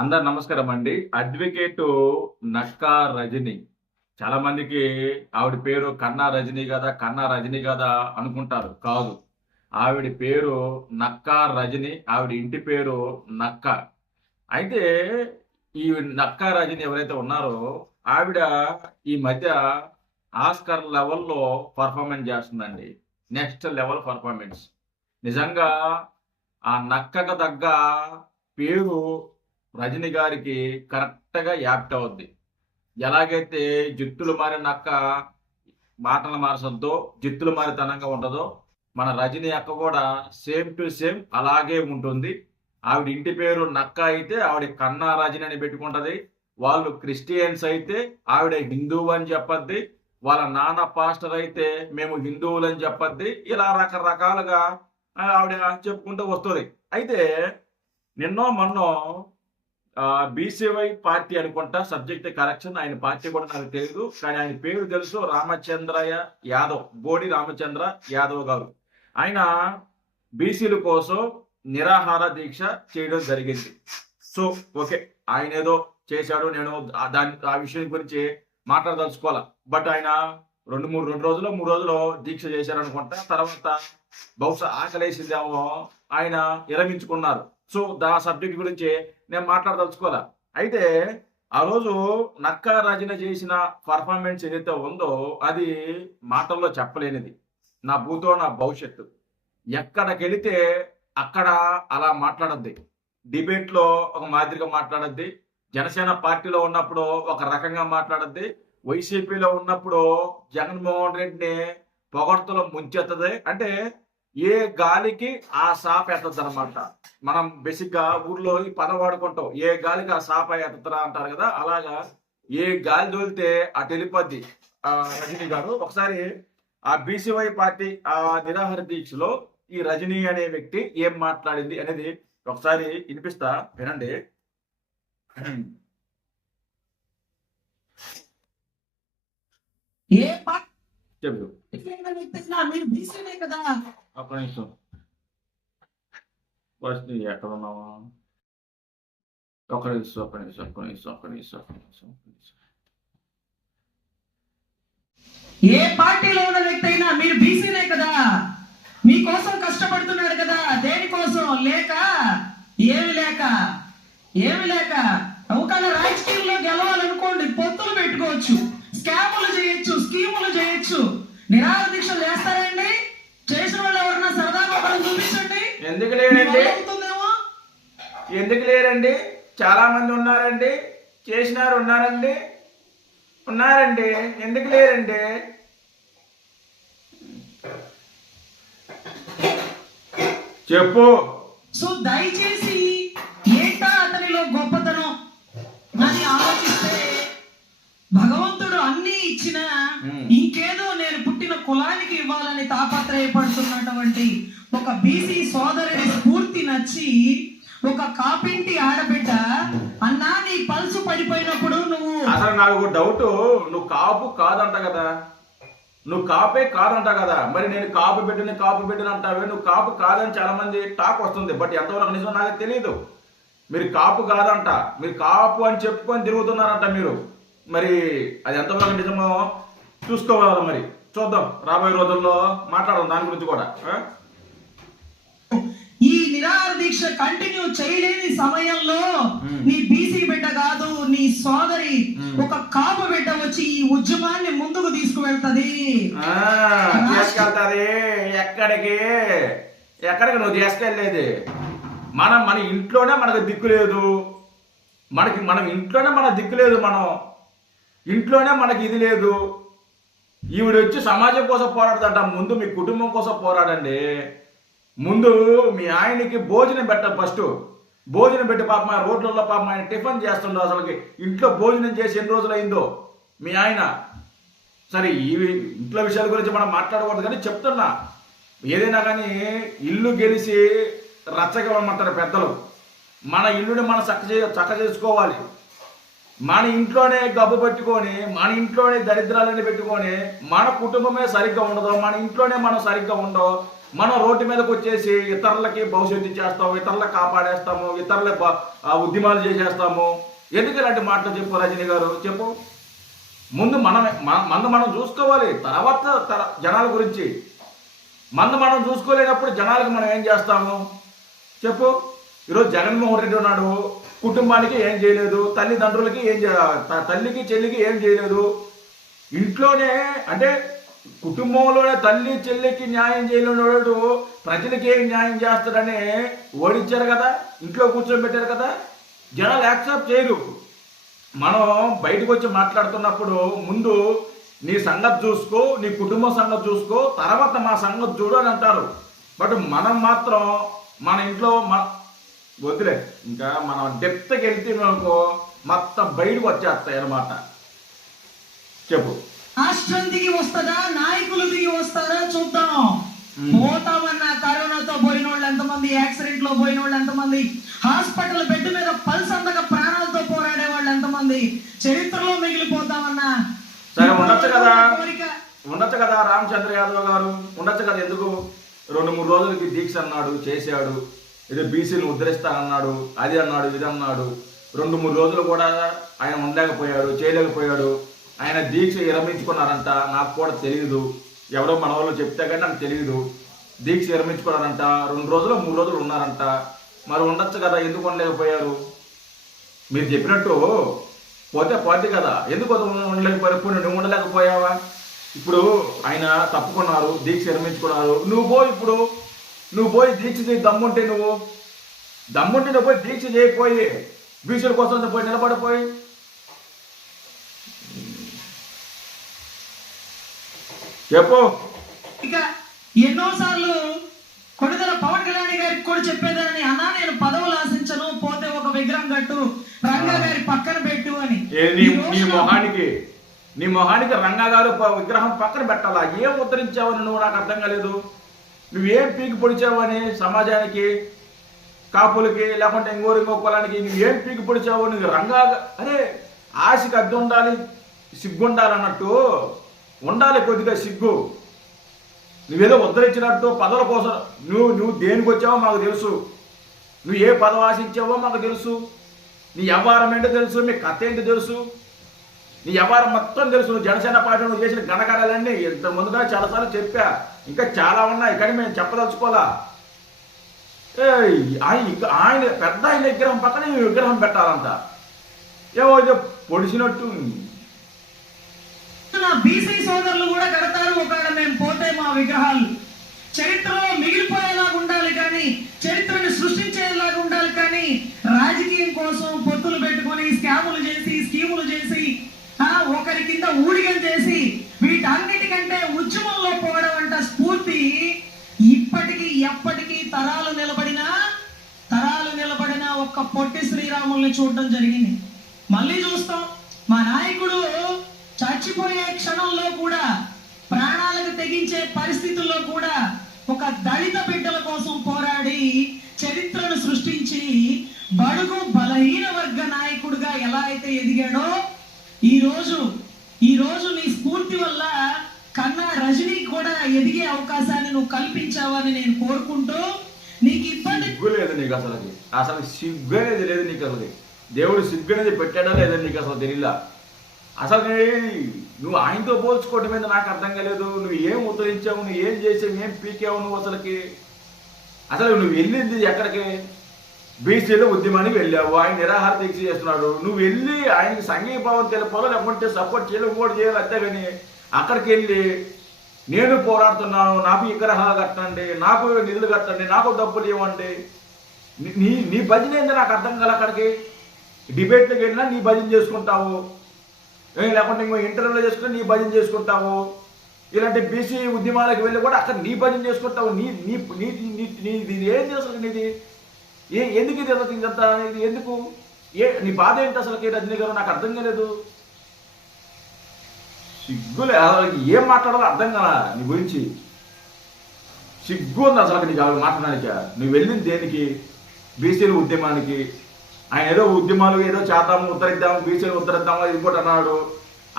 అందరు నమస్కారం అండి. అడ్వకేటు నక్కా రజని. చాలా మందికి ఆవిడ పేరు కన్నా రజని గదా! కన్నా రజని గదా! అనుకుంటారు. కాదు. ఆవిడ పేరు నక్కా రజని. ఆవిడ ఇంటి పేరు నక్క. అయితే ఈ నక్కా రజని ఎవరైతే ఉన్నారో ఆవిడ ఈ మధ్య ఆస్కార్ లెవెల్‌లో పెర్ఫార్మన్స్ చేస్తుందండి. Next level performance. నిజంగా ఆ నక్కకు తగ్గ పేరు రజనీ గారికి కరెక్ట్‌గా యాప్ట్ అవుద్ది. ఎలాగైతే జిత్తులు మారిన నక్క మాటలు మార్చొద్దో, జిత్తులు మారితనంగా ఉంటదో, మన రజనీ అక్క కూడా సేమ్ టు సేమ్ అలాగే ఉంటుంది. ఆవిడ ఇంటి పేరు నక్క అయితే ఆవిడ కన్నా రజని అని పెట్టుకుంటది. వాళ్ళు క్రిస్టియన్స్ అయితే ఆవిడ హిందువు అని చెప్పద్ది. వాళ్ళ నాన్న పాస్టర్ అయితే మేము హిందువులని చెప్పద్ది. ఇలా రకరకాలుగా ఆవిడ చెప్పుకుంటూ వస్తది. అయితే నిన్నో మొన్నో బీసీవై పార్టీ అనుకుంటా, సబ్జెక్ట్ కరెక్షన్. ఆయన పార్టీ కూడా నాకు తెలియదు, కానీ ఆయన పేరు తెలుసు. రామచంద్రయ్య యాదవ్, బోడి రామచంద్ర యాదవ్ గారు. ఆయన బీసీల కోసం నిరాహార దీక్ష చేయడం జరిగింది. సో ఓకే, ఆయన ఏదో చేశాడు, నేను ఆ విషయం గురించి మాట్లాడదలుచుకోవాలా. బట్ ఆయన రెండు రోజులు 3 రోజులు దీక్ష చేశారనుకుంటా. తర్వాత బహుశా ఆకలేసిందేమో ఆయన విరమించుకున్నారు. సో సబ్జెక్ట్ గురించి నేను మాట్లాడదలుచుకోవాలా. అయితే ఆ రోజు నక్కా రజని చేసిన పర్ఫార్మెన్స్ ఏదైతే ఉందో అది మాటల్లో చెప్పలేనిది. నా భూతో నా భవిష్యత్తు. ఎక్కడికెళితే అక్కడ అలా మాట్లాడద్ది. డిబేట్లో ఒక మాదిరిగా మాట్లాడద్ది. జనసేన పార్టీలో ఉన్నప్పుడు ఒక రకంగా మాట్లాడద్ది. వైసీపీలో ఉన్నప్పుడు జగన్మోహన్ రెడ్డిని పొగడ్తలో ముంచెత్తది. అంటే ఏ గాలికి ఆ సాప ఎత్తద్దు అనమాట. మనం బేసిక్ గా ఊర్లో ఈ పదం వాడుకుంటాం, ఏ గాలికి ఆ సాప ఎత్తరా అంటారు కదా. అలాగా ఏ గాలి తోలితే అటు వెళ్ళిపోద్ది రజనీ గారు. ఒకసారి ఆ బీసీవై పార్టీ ఆ నిరాహార దీక్షలో ఈ రజనీ అనే వ్యక్తి ఏం మాట్లాడింది అనేది ఒకసారి వినిపిస్తా, వినండి. ఏ చెప్పు. మీరు బీసీనే కదా. ఒక్క నిమిషం, ఫస్ట్ ఎక్కడ ఉన్నావా? ఒక్క నిమిషం. ఏ పార్టీలో ఉన్న వ్యక్తి అయినా మీరు బీసీనే కదా. మీకోసం కష్టపడుతున్నాడు కదా. దేనికోసం? ఏమి లేక ఒకవేళ రాజకీయంలో గెలవాలనుకోండి, పొత్తులు పెట్టుకోవచ్చు, స్కాములు చేయొచ్చు, స్కీములు చేయొచ్చు. నిరాహార దీక్షలు చేస్తారండి? చేసిన వాళ్ళు ఎవరన్నా సరదాగా ఒకరు చూపించండి. ఎందుకు లేరండి? చాలా మంది ఉన్నారండి. ఉన్నారండి. ఎందుకు లేరండి? చెప్పు. సో దయచేసి ఏంటా అతనిలో గొప్పతనం అని ఆలోచిస్తే, భగవంతుడు అన్ని ఇచ్చిన ఇంకేదో నేను పుట్టిన కులానికి ఇవ్వాలని తాపత్రయపడుతున్నటువంటి ఒక బీసీ సోదరుడి స్ఫూర్తి నచ్చి ఒక కాపింటి ఆడబిడ్డ అన్నా నీ పల్సు పడిపోయినప్పుడు నువ్వు అసలు నాకు డౌట్, నువ్వు కాపు కాదంట కదా, నువ్వు కాపే కాదంట కదా. మరి నేను కాపు బిడ్డని అంటావే. నువ్వు కాపు కాదని చాలా మంది టాక్ వస్తుంది. బట్ ఎంతవరకు నిజం నాకు తెలియదు. మీరు కాపు కాదంట, మీరు కాపు అని చెప్పుకొని తిరుగుతున్నారంట మీరు. మరి అది ఎంతవరకు నిజమో చూసుకోవాలి. మరి చూద్దాం, రాబోయే రోజుల్లో మాట్లాడదాం దాని గురించి కూడా. ఈ నిరాహార దీక్ష కంటిన్యూ చేయలేని సమయంలో నీ బీసీ బిడ్డ కాదు, నీ సోదరి ఒక కాపు బిడ్డ వచ్చి ఈ ఉద్యమాన్ని ముందుకు తీసుకువెళ్తది. తీసుకెళ్తాది. ఎక్కడికి నువ్వు తీసుకెళ్ళేది? మన ఇంట్లోనే మనకు దిక్కు లేదు. మనం ఇంట్లోనే మన దిక్కు లేదు. మనం ఇంట్లోనే మనకి ఇది లేదు. ఈవిడ వచ్చి సమాజం కోసం పోరాడుతుంట. ముందు మీ కుటుంబం కోసం పోరాడండి. ముందు మీ ఆయనకి భోజనం పెట్ట. ఫస్ట్ భోజనం పెట్టి పాపం రోడ్లలో పాపం ఆయన టిఫిన్ చేస్తుండో. అసలుకి ఇంట్లో భోజనం చేసి ఎన్ని రోజులు అయిందో మీ ఆయన. సరే, ఈ ఇంట్లో విషయాల గురించి మనం మాట్లాడకూడదు, కానీ చెప్తున్నా. ఏదైనా కానీ ఇల్లు గెలిచి రచ్చగలమంటారు పెద్దలు. మన ఇల్లుని మనం చక్క చేసుకోవాలి. మన ఇంట్లోనే గబ్బు పెట్టుకొని, మన ఇంట్లోనే దరిద్రాలని పెట్టుకొని, మన కుటుంబమే సరిగ్గా ఉండదు, మన ఇంట్లోనే మనం సరిగ్గా ఉండవు, మనం రోడ్డు మీదకి వచ్చేసి ఇతరులకి భవిష్యత్తు చేస్తాము, ఇతరులకు కాపాడేస్తాము, ఇతరుల ఉద్యమాలు చేసేస్తాము. ఎందుకు ఇలాంటి మాటలు చెప్పు రజనీ గారు? చెప్పు. ముందు మనం చూసుకోవాలి, తర్వాత జనాల గురించి. మనం చూసుకోలేనప్పుడు జనాలకు మనం ఏం చేస్తాము చెప్పు. ఈరోజు జగన్మోహన్ రెడ్డి ఉన్నాడు, కుటుంబానికి ఏం చేయలేదు, తల్లిదండ్రులకి తల్లికి చెల్లికి ఏం చేయలేదు. ఇంట్లోనే అంటే కుటుంబంలోనే తల్లి చెల్లికి న్యాయం చేయలేనివాడు ప్రజలకి ఏం న్యాయం చేస్తాడని ఓడించారు కదా, ఇంట్లో కూర్చోబెట్టారు కదా. జనాలు యాక్సెప్ట్ చేయరు. మనం బయటకు వచ్చి మాట్లాడుతున్నప్పుడు ముందు నీ సంగతి చూసుకో, నీ కుటుంబం సంగతి చూసుకో, తర్వాత మా సంగతి చూడు అని అంటారు. బట్ మనం మాత్రం మన ఇంట్లో వదిలే, ఇంకా మనం డెప్త్కి వెళ్తే మనకు మొత్తం బయటకు వచ్చేస్తాయి అన్నమాట. చెప్పు. రాష్ట్రం దిగి వస్తుందా, నాయకులు దిగి వస్తారా చూద్దాం. పోతామన్నా కరోనాతో పోయిన వాళ్ళు ఎంతమంది, యాక్సిడెంట్ లో పోయిన వాళ్ళు ఎంతమంది, హాస్పిటల్ బెడ్ మీద పల్స్ అందక ప్రాణాలతో పోరాడే వాళ్ళు ఎంతమంది, చరిత్రలో మిగిలిపోతామన్నా. సరే ఉండొచ్చు కదా రామచంద్ర యాదవ్ గారు, ఉండొచ్చు కదా. ఎందుకు 2-3 రోజులకి దీక్ష అన్నాడు, చేశాడు. ఏదో బీసీని ఉద్ధరిస్తానన్నాడు, అది అన్నాడు, ఇది అన్నాడు. 2-3 రోజులు కూడా ఆయన ఉండలేకపోయాడు, చేయలేకపోయాడు. ఆయన దీక్ష విరమించుకున్నారంట, నాకు కూడా తెలియదు. ఎవరో మన వాళ్ళు చెప్తే కానీ నాకు తెలియదు. దీక్ష విరమించుకున్నారంట, 2 రోజులు 3 రోజులు ఉన్నారంట. మరి ఉండొచ్చు కదా, ఎందుకు ఉండలేకపోయారు? మీరు చెప్పినట్టు పోతే కదా, ఎందుకు ఉండలేకపోయారు? నువ్వు ఉండలేకపోయావా? ఇప్పుడు ఆయన తప్పుకున్నారు, దీక్ష విరమించుకున్నారు. నువ్వు పోయి దీక్ష చేయి. దమ్ముంటే నువ్వు పోయి దీక్ష చేయకపోయి బీసీల కోసం పోయి నిలబడిపోయి చెప్పు. ఇక ఎన్నోసార్లు కొడుదల పవన్ కళ్యాణ్ గారికి కూడా చెప్పేదాన్ని, అన్నా నేను పదవులు ఆశించను, పోతే ఒక విగ్రహం కట్టు, రంగా గారి పక్కన పెట్టు అని. నీ మొహానికి రంగా గారు విగ్రహం పక్కన పెట్టాలా? ఏం ఉద్ధరించావని నువ్వు? నాకు అర్థం కాలేదు. నువ్వేం పీకి పొడిచావని సమాజానికి, కాపులకి, లేకుంటే ఇంకో కులానికి నువ్వేం పీకి పొడిచావు? నువ్వు రంగా అరే ఆశకి అద్దె ఉండాలి, సిగ్గు ఉండాలన్నట్టు ఉండాలి కొద్దిగా సిగ్గు. నువ్వేదో ఉద్ధరించినట్టు పదవుల కోసం నువ్వు దేనికి వచ్చావో మాకు తెలుసు. నువ్వు ఏ పదవి ఆశించావో మాకు తెలుసు. నీ వ్యవహారం ఏంటో తెలుసు, మీ కథ ఏంటో తెలుసు, నీ వ్యవహారం మొత్తం తెలుసు. నువ్వు జనసేన పార్టీ నువ్వు చేసిన ఘనకార్యాలన్నీ ఇంత ముందుగా చాలాసార్లు చెప్పా, ఇంకా చాలా ఉన్నాయి కానీ మేము చెప్పదలుచుకోవాలా. ఆయన పెద్ద ఆయన విగ్రహం పక్కన విగ్రహం పెట్టాలంట, ఏమో పొడిచినట్టు. బీసీ సోదరులు కూడా కడతారు ఒకవేళ మేము పోతే మా విగ్రహాలు. చరిత్రలో మిగిలిపోయేలాగా ఉండాలి కానీ, చరిత్రను సృష్టించేలాగా ఉండాలి కానీ, రాజకీయం కోసం పొత్తులు పెట్టుకొని స్కాములు చేసి, స్కీములు చేసి, ఒకరి కింద ఊడిగం చేసి, వీటన్నిటికంటే ఉద్యమంలో పోవడం అంట స్ఫూర్తి ఇప్పటికీ ఎప్పటికీ తరాలు నిలబడినా ఒక్క పొట్టి శ్రీరాముల్ని చూడడం జరిగింది. మళ్ళీ చూస్తాం. మా నాయకుడు చచ్చిపోయే క్షణంలో కూడా, ప్రాణాలకు తెగించే పరిస్థితుల్లో కూడా ఒక దళిత బిడ్డల కోసం పోరాడి చరిత్రను సృష్టించి బడుగు బలహీన వర్గ నాయకుడిగా ఎలా అయితే ఎదిగాడో, ఈ రోజు నీ స్ఫూర్తి వల్ల కన్నా రజనీ కూడా ఎదిగే అవకాశాన్ని నువ్వు కల్పించావని నేను కోరుకుంటూ, నీకు ఇబ్బంది లేదు, నీకు అసలు సిగ్గనేది లేదు నీకు. అసలు దేవుడు సిగ్గనేది పెట్టాడా లేదా నీకు అసలు తెలియలా. అసలు నువ్వు ఆయనతో పోల్చుకోవటం మీద నాకు అర్థం కాలేదు. నువ్వు ఏం ఉద్ధరించావు, నువ్వు ఏం చేసావు, ఏం పీకావు నువ్వు? అసలు నువ్వు వెళ్ళింది ఎక్కడికి? బీసీలో ఉద్యమానికి వెళ్ళావు, ఆయన నిరాహార దీక్ష చేస్తున్నాడు. నువ్వు వెళ్ళి ఆయనకి సంఘీభావం తెలపాలో, లేకుంటే సపోర్ట్ చేయాలి, ఓటు చేయాలి. అంతేగాని అక్కడికి వెళ్ళి నేను పోరాడుతున్నాను, నాకు విగ్రహాలు కట్టండి, నాకు నిధులు కట్టండి, నాకు డబ్బులు ఇవ్వండి, నీ భజన ఏంది నాకు అర్థం కాల. అక్కడికి డిబేట్లోకి వెళ్ళినా నీ భజన చేసుకుంటావు, లేకుంటే ఇంకో ఇంటర్వ్యూలో చేసుకుంటే నీ భజన చేసుకుంటావు. ఇలాంటి బీసీ ఉద్యమాలకు వెళ్ళి కూడా అక్కడ నీ భజన చేసుకుంటావు. నీది ఏంటి అసలు? నీది ఎందుకు ఇది ఇదంతా? ఇది ఎందుకు? నీ బాధ ఏంటి అసలుకి రజనీ గారు? నాకు అర్థం కాలేదు. సిగ్గులే, ఏం మాట్లాడాలో అర్థం కదా నీ గురించి. సిగ్గు ఉంది అసలు నీకు మాట్లాడడానికి. నువ్వు వెళ్ళింది దేనికి? బీసీల ఉద్యమానికి. ఆయన ఏదో ఉద్యమాలు ఏదో చేద్దాము, ఉద్ధరిద్దాము, బీసీలు ఉద్ధరిద్దాము, ఇది కూడా అన్నాడు.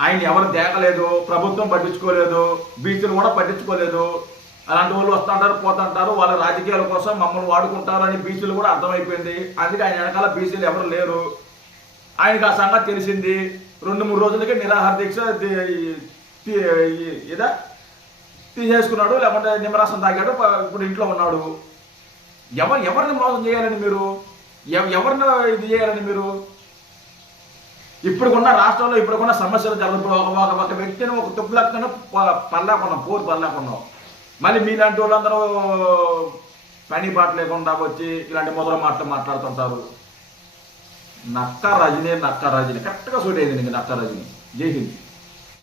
ఆయన ఎవరు దేకలేదు, ప్రభుత్వం పట్టించుకోలేదు, బీసీలు కూడా పట్టించుకోలేదు. అలాంటి వాళ్ళు వస్తుంటారు పోతుంటారు, వాళ్ళ రాజకీయాల కోసం మమ్మల్ని వాడుకుంటారు అని బీసీలు కూడా అర్థమైపోయింది. అందుకే ఆయన వెనకాల బీసీలు ఎవరు లేరు. ఆయనకు ఆ సంగతి తెలిసింది. 2-3 రోజులకే నిరాహార దీక్ష ఇదా తీసేసుకున్నాడు, లేకుంటే నిమ్మరసం తాగాడు, ఇప్పుడు ఇంట్లో ఉన్నాడు. ఎవరిని మోసం చేయాలని మీరు, ఎవరిని ఇది చేయాలని మీరు? ఇప్పుడున్న రాష్ట్రంలో ఇప్పుడున్న సమస్యలు జరుగుతూ ఒక వ్యక్తిని ఒక తుప్పులక్కన పల్లాకున్నాం, పోరు పల్లాకున్నాం. మళ్ళీ మీలాంటి వాళ్ళందరూ పని పాట లేకుండా వచ్చి ఇలాంటి మొదల మాటలు మాట్లాడుతుంటారు. నక్క రజనీ కరెక్ట్గా సూట్ అయింది నీకు నక్క రజనీ. జై హింద్.